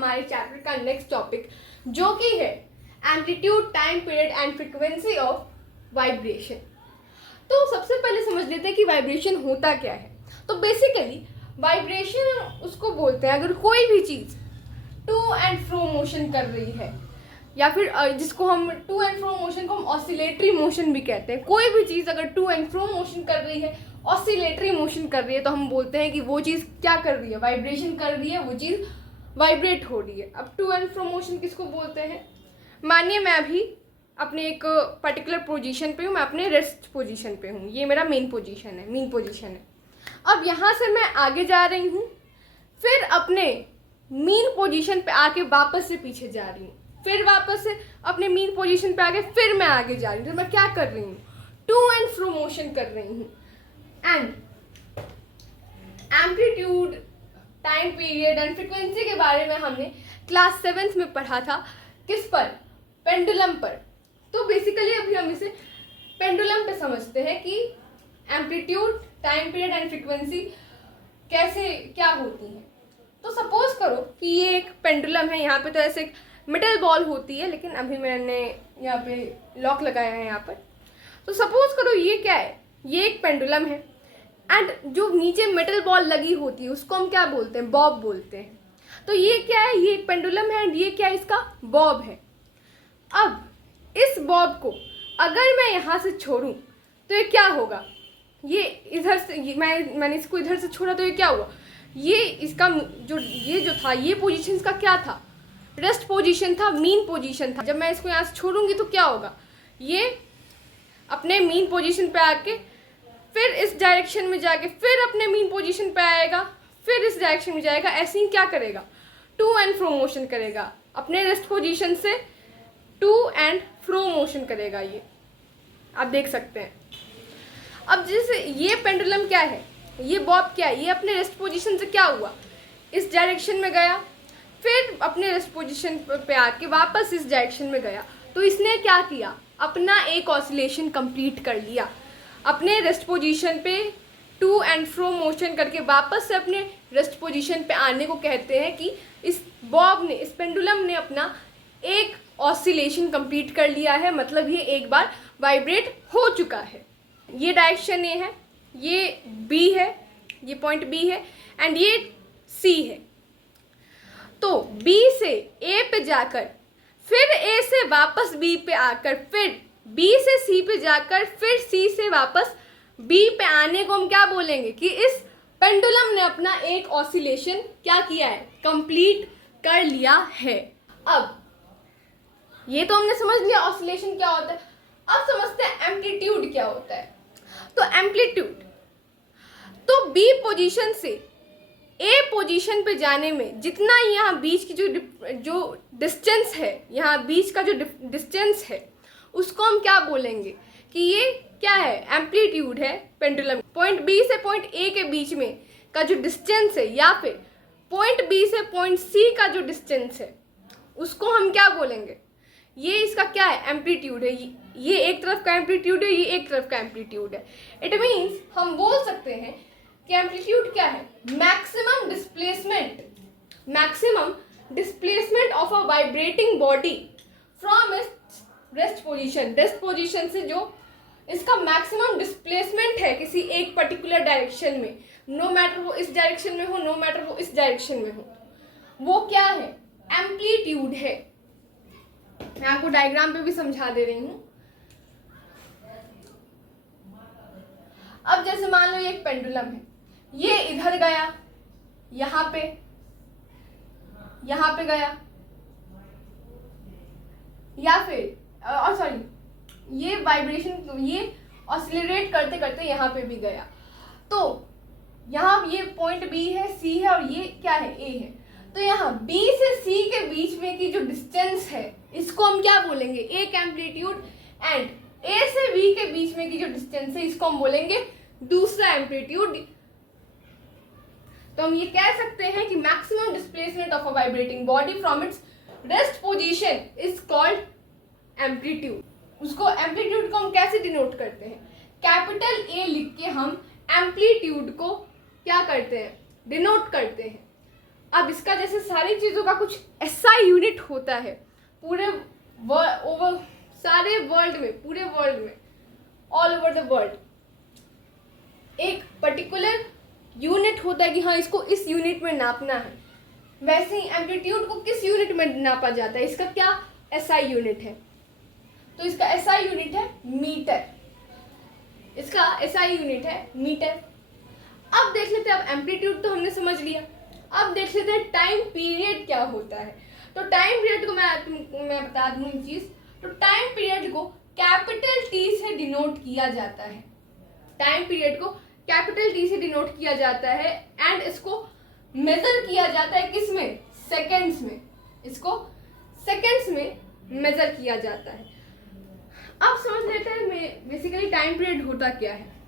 हमारे चैप्टर का next topic, जो कि है amplitude, time period and frequency of vibration. तो सबसे पहले समझ लेते हैं कि वाइब्रेशन होता क्या है। तो बेसिकली वाइब्रेशन उसको बोलते हैं अगर कोई भी चीज़ टू एंड फ्रो मोशन कर रही है, या फिर जिसको हम टू एंड फ्रो मोशन को हम ऑसिलेटरी मोशन भी कहते हैं। कोई भी चीज़ अगर टू एंड फ्रो मोशन कर रही है, ऑसिलेटरी मोशन कर रही है, तो हम बोलते हैं कि वो चीज़ क्या कर रही है, वाइब्रेशन कर रही है, वो चीज़ वाइब्रेट हो रही है। अब टू एंड फ्रो मोशन किसको बोलते हैं? मानिए मैं अभी अपने एक पर्टिकुलर पोजीशन पे हूँ, मैं अपने रेस्ट पोजीशन पे हूँ, ये मेरा मेन पोजीशन है। अब यहाँ से मैं आगे जा रही हूँ, फिर अपने मेन पोजीशन पे आके वापस से पीछे जा रही हूँ, फिर वापस से अपने मेन पोजीशन पे आके फिर मैं आगे जा रही हूँ। तो मैं क्या कर रही हूँ? टू एंड फ्रो मोशन कर रही हूँ। And amplitude, time period and frequency के बारे में हमने क्लास 7th में पढ़ा था। किस पर? पेंडुलम पर। तो बेसिकली अभी हम इसे पेंडुलम पे समझते हैं कि amplitude, time period and frequency कैसे क्या होती है। तो सपोज करो कि ये एक पेंडुलम है, यहाँ पे तो ऐसे एक मेटल बॉल होती है, लेकिन अभी मैंने यहाँ पे लॉक लगाया है यहाँ पर। तो सपोज करो ये क्या है, ये एक पेंडुलम है एंड जो नीचे मेटल बॉल लगी होती है उसको हम क्या बोलते हैं? बॉब बोलते हैं। तो ये क्या है? ये एक पेंडुलम है एंड ये क्या है? इसका बॉब है। अब इस बॉब को अगर मैं यहाँ से छोड़ूं तो ये क्या होगा? ये इधर से मैंने इसको इधर से छोड़ा तो ये क्या हुआ? ये इसका जो था, ये पोजीशन इसका क्या था? रेस्ट पोजीशन था, मीन पोजीशन था। जब मैं इसको यहाँ से छोड़ूंगी तो क्या होगा? ये अपने मीन पोजीशन पे आके फिर इस डायरेक्शन में जाके फिर अपने मीन पोजीशन पे आएगा, फिर इस डायरेक्शन में जाएगा। ऐसे ही क्या करेगा? टू एंड फ्रो मोशन करेगा, अपने रेस्ट पोजीशन से टू एंड फ्रो मोशन करेगा। ये आप देख सकते हैं। अब जैसे ये पेंडुलम क्या है, ये बॉब क्या है, ये अपने रेस्ट पोजीशन से क्या हुआ? इस डायरेक्शन में गया, फिर अपने रेस्ट पोजीशन पे आके वापस इस डायरेक्शन में गया। तो इसने क्या किया? अपना एक ऑसिलेशन कंप्लीट कर लिया। अपने रेस्ट पोजीशन पे टू एंड फ्रो मोशन करके वापस से अपने रेस्ट पोजीशन पे आने को कहते हैं कि इस बॉब ने, इस पेंडुलम ने अपना एक ऑसिलेशन कंप्लीट कर लिया है, मतलब ये एक बार वाइब्रेट हो चुका है। ये डायरेक्शन ए है, ये बी है, ये पॉइंट बी है एंड ये सी है। तो बी से ए पे जाकर फिर ए से वापस बी पे आकर फिर बी से सी पे जाकर फिर सी से वापस बी पे आने को हम क्या बोलेंगे? कि इस पेंडुलम ने अपना एक ऑसिलेशन क्या किया है? कंप्लीट कर लिया है। अब ये तो हमने समझ लिया ऑसिलेशन क्या होता है। अब समझते हैं एम्पलीट्यूड क्या होता है। तो एम्पलीट्यूड तो बी पोजीशन से ए पोजीशन पे जाने में जितना यहाँ बीच की जो डिस्टेंस है, यहाँ बीच का जो डिस्टेंस है, उसको हम क्या बोलेंगे? कि ये क्या है? एम्पलीट्यूड है पेंडुलम। पॉइंट बी से पॉइंट ए के बीच में का जो डिस्टेंस है, या फिर पॉइंट बी से पॉइंट सी का जो डिस्टेंस है, उसको हम क्या बोलेंगे? ये इसका क्या है? एम्पलीट्यूड है। ये एक तरफ का एम्पलीट्यूड है, ये एक तरफ का एम्पलीट्यूड है। इट मीन्स हम बोल सकते हैं कि एम्पलीट्यूड क्या है? Maximum displacement of a vibrating body from its rest position से जो इसका मैक्सिमम डिस्प्लेसमेंट है किसी एक पर्टिकुलर डायरेक्शन में, नो मैटर वो इस डायरेक्शन में हो, नो मैटर वो इस डायरेक्शन में हो, वो क्या है? एम्पलीट्यूड है। मैं आपको डायग्राम पे भी समझा दे रही हूँ। अब जैसे मान लो ये एक पेंडुलम है, ये इधर गया, यहाँ पे गया, या फिर ये वाइब्रेशन, ये ऑसिलेट करते करते यहाँ पे भी गया। तो यहाँ ये पॉइंट बी है, सी है और ये क्या है? ए है। तो यहाँ बी से सी के बीच में की जो डिस्टेंस है, इसको हम क्या बोलेंगे? एक एम्पलीट्यूड। एंड ए से बी के बीच में की जो डिस्टेंस है, इसको हम बोलेंगे दूसरा एम्पलीट्यूड। तो हम ये कह सकते हैं कि maximum displacement of a vibrating body from its rest position is called amplitude. उसको एम्पलीट्यूड को हम कैसे डिनोट करते हैं? कैपिटल ए लिख के हम एम्पलीट्यूड को क्या करते हैं? डिनोट करते हैं। अब इसका जैसे सारी चीज़ों का कुछ ऐसा यूनिट होता है पूरे ओवर सारे वर्ल्ड में, पूरे वर्ल्ड में, ऑल ओवर द वर्ल्ड एक पर्टिकुलर यूनिट होता है कि हाँ इसको इस यूनिट में नापना है। वैसे ही एम्पलीट्यूड को किस यूनिट में नापा जाता है, इसका क्या एसआई यूनिट है? तो इसका एसआई यूनिट है मीटर। इसका एसआई यूनिट है मीटर। अब देख लेते हैं, अब एम्पलीट्यूड तो हमने समझ लिया, अब देख लेते हैं टाइम पीरियड क्या होता है। तो टाइम पीरियड को मैं बता दूं एक चीज। तो टाइम पीरियड को कैपिटल टी से डिनोट किया जाता है। टाइम पीरियड को कैपिटल टी से डिनोट किया जाता है एंड इसको मेजर किया जाता है किस में? सेकेंड्स में। इसको सेकेंड्स में मेजर किया जाता है। अब समझ लेते हैं बेसिकली टाइम पीरियड होता क्या है।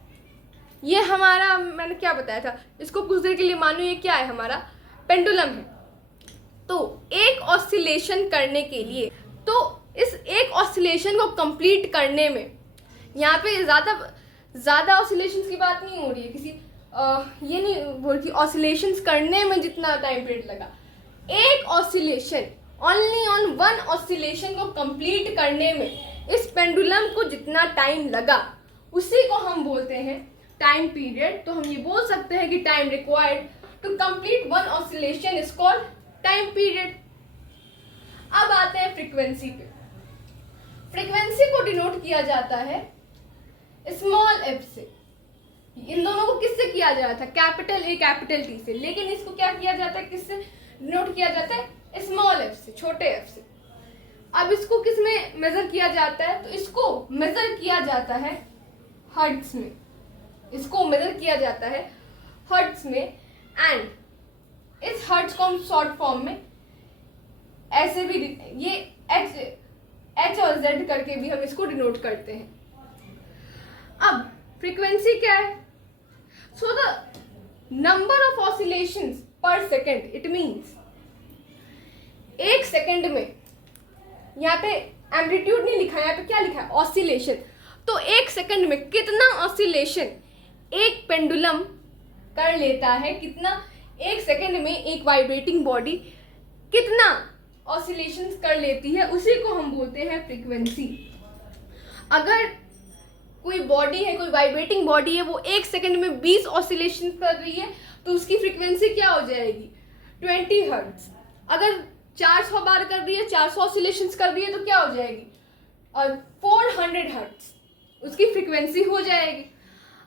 ये हमारा, मैंने क्या बताया था, इसको कुछ देर के लिए मानो ये क्या है, हमारा पेंडुलम है। तो एक ऑसिलेशन करने के लिए, तो इस एक ऑसिलेशन को कंप्लीट करने में, यहाँ पे ज़्यादा ऑसिलेशंस की बात नहीं हो रही है, किसी ये नहीं बोल रही ऑसिलेशंस करने में जितना टाइम पीरियड लगा, एक oscillation, only on one oscillation को कंप्लीट करने में इस पेंडुलम को जितना टाइम लगा उसी को हम बोलते हैं टाइम पीरियड। तो हम ये बोल सकते हैं कि time required to complete one oscillation is called time period. अब आते हैं फ्रीक्वेंसी पे। फ्रीक्वेंसी को डिनोट किया जाता है स्मॉल एफ से। इन दोनों को किससे किया जा रहा था? कैपिटल ए कैपिटल टी से। लेकिन इसको क्या किया जाता है, किससे डिनोट किया जाता है? स्मॉल एफ से, छोटे एफ से। अब इसको किस में मेजर किया जाता है? तो इसको मेजर किया जाता है हर्ट्ज में। इसको मेजर किया जाता है हर्ट्ज में एंड इस हर्ट्ज को हम शॉर्ट फॉर्म में ऐसे भी, ये एच और जेड करके भी हम इसको डिनोट करते हैं। अब फ्रीक्वेंसी क्या है? So the number of oscillations पर सेकेंड, इट मीन्स एक सेकेंड में, यहाँ पे एम्पलीट्यूड नहीं लिखा है, यहाँ पे क्या लिखा है? ऑसिलेशन। तो एक सेकेंड में कितना ऑसिलेशन एक पेंडुलम कर लेता है, कितना एक सेकेंड में एक वाइब्रेटिंग बॉडी कितना ऑसिलेशंस कर लेती है, उसी को हम बोलते हैं फ्रीक्वेंसी। अगर कोई बॉडी है, कोई वाइब्रेटिंग बॉडी है, वो एक सेकेंड में 20 ऑसिलेशन कर रही है, तो उसकी फ्रीक्वेंसी क्या हो जाएगी? 20 हर्ट्ज। अगर 400 बार कर रही है, 400 ऑसिलेशंस कर रही है, तो क्या हो जाएगी? और 400 हर्ट्ज उसकी फ्रीक्वेंसी हो जाएगी।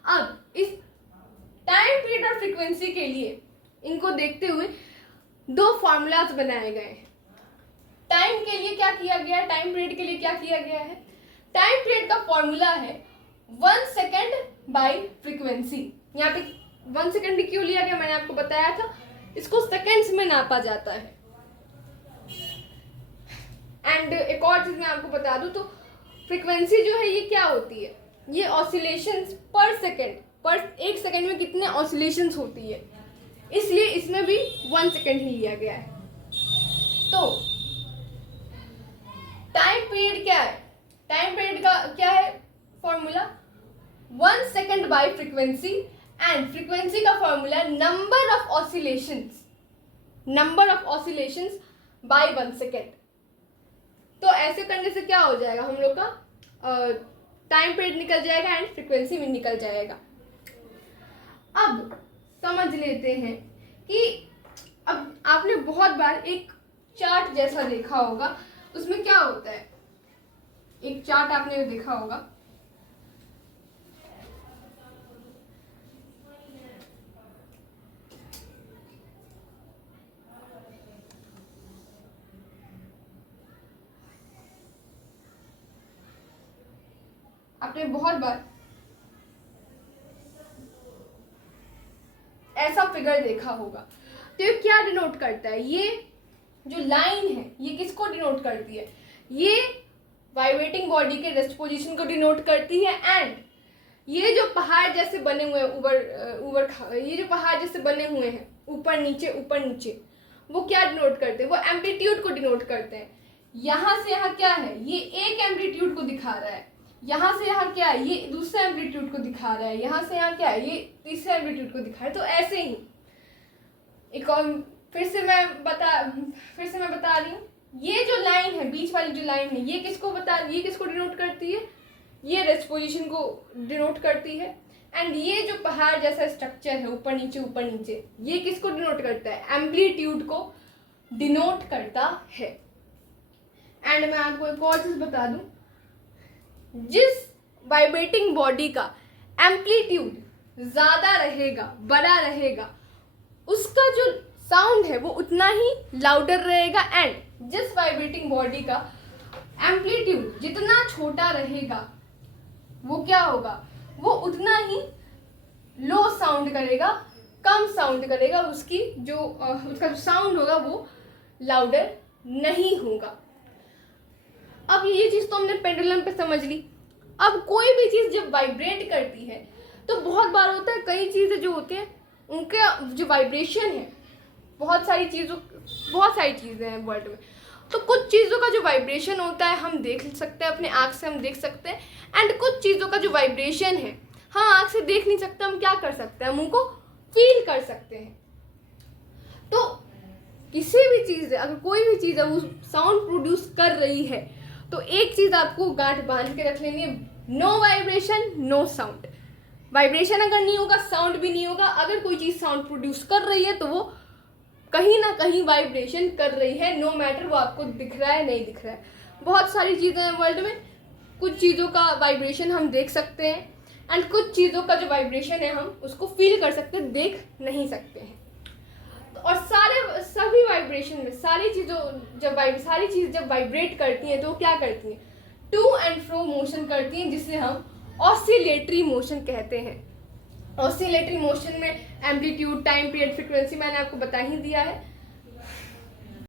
अब इस टाइम पीरियड और फ्रीक्वेंसी के लिए इनको देखते हुए दो फॉर्मूलाज बनाए गए हैं। टाइम के लिए क्या किया गया है, टाइम पीरियड के लिए क्या किया गया है? टाइम पीरियड का फॉर्मूला है 1 सेकेंड बाई फ्रीक्वेंसी। यहाँ पे 1 सेकेंड क्यों लिया गया, मैंने आपको बताया था, इसको सेकेंड्स में नापा जाता है। एंड एक और चीज मैं आपको बता दूं, तो फ्रीक्वेंसी जो है ये क्या होती है? ये ऑसिलेशंस पर सेकेंड, पर एक सेकेंड में कितने ऑसिलेशंस होती है, इसलिए इसमें भी 1 सेकेंड ही लिया गया है। तो टाइम पीरियड क्या है? टाइम पीरियड का क्या है formula? 1 second by frequency and frequency का formula number of oscillations by 1 second. तो ऐसे करने से क्या हो जाएगा, हम लोग का टाइम पीरियड निकल जाएगा एंड फ्रीक्वेंसी भी निकल जाएगा। अब समझ लेते हैं कि अब आपने बहुत बार एक चार्ट जैसा देखा होगा, उसमें क्या होता है, एक चार्ट आपने देखा होगा, आपने बहुत बार ऐसा फिगर देखा होगा। तो ये क्या डिनोट करता है? ये जो लाइन है ये किसको डिनोट करती है? ये वाइब्रेटिंग बॉडी के रेस्ट पोजीशन को डिनोट करती है। एंड ये जो पहाड़ जैसे बने हुए हैं, ये जो पहाड़ जैसे बने हुए हैं ऊपर नीचे, वो क्या डिनोट करते हैं? वो एम्पलीट्यूड को डिनोट करते हैं। यहाँ से यहाँ क्या है, ये एक एम्पलीट्यूड को दिखा रहा है, यहाँ से यहाँ क्या है, ये दूसरे एम्पलीट्यूड को दिखा रहा है, यहाँ से यहाँ क्या है, ये तीसरे एम्पलीट्यूड को दिखा रहा है। तो ऐसे ही एक और फिर से मैं बता रही हूँ, ये जो लाइन है, बीच वाली जो लाइन है, ये किसको डिनोट करती है? ये रेस्ट पोजीशन को डिनोट करती है। एंड ये जो पहाड़ जैसा स्ट्रक्चर है, ऊपर नीचे, ये किसको डिनोट करता है? एम्पलीट्यूड को डिनोट करता है। एंड मैं आपको एक और चीज बता दूं, जिस वाइब्रेटिंग बॉडी का एम्पलीट्यूड ज्यादा रहेगा, बड़ा रहेगा, उसका जो साउंड है वो उतना ही लाउडर रहेगा। एंड जिस वाइब्रेटिंग बॉडी का एम्पलीट्यूड जितना छोटा रहेगा, वो क्या होगा? वो उतना ही लो साउंड करेगा, कम साउंड करेगा, उसका जो साउंड होगा वो लाउडर नहीं होगा। अब ये चीज तो हमने पेंडुलम पे समझ ली। अब कोई भी चीज जब वाइब्रेट करती है तो बहुत बार होता है, कई चीजें जो होती हैं उनका जो वाइब्रेशन है, बहुत सारी चीजें हैं वर्ल्ड में, तो कुछ चीज़ों का जो वाइब्रेशन होता है हम देख सकते हैं, अपने आँख से हम देख सकते हैं। एंड कुछ चीज़ों का जो वाइब्रेशन है हम आँख से देख नहीं सकते, हम क्या कर सकते हैं? हम उनको फील कर सकते हैं। तो किसी भी चीज़ है, अगर कोई भी चीज़ है वो साउंड प्रोड्यूस कर रही है, तो एक चीज़ आपको गांठ बांध के रख लेनी है, no vibration no sound. Vibration अगर नहीं होगा, साउंड भी नहीं होगा। अगर कोई चीज़ साउंड प्रोड्यूस कर रही है तो वो कहीं ना कहीं वाइब्रेशन कर रही है, नो मैटर वो आपको दिख रहा है नहीं दिख रहा है। बहुत सारी चीज़ें हैं वर्ल्ड में, कुछ चीज़ों का वाइब्रेशन हम देख सकते हैं एंड कुछ चीज़ों का जो वाइब्रेशन है हम उसको फील कर सकते हैं, देख नहीं सकते हैं। और सभी वाइब्रेशन में सारी चीज़ जब वाइब्रेट करती हैं तो क्या करती हैं? टू एंड फ्रो मोशन करती हैं, जिसे हम ऑसिलेटरी मोशन कहते हैं। ऑसिलेटरी मोशन में एम्पलीट्यूड, टाइम पीरियड, फ्रीक्वेंसी मैंने आपको बता ही दिया है।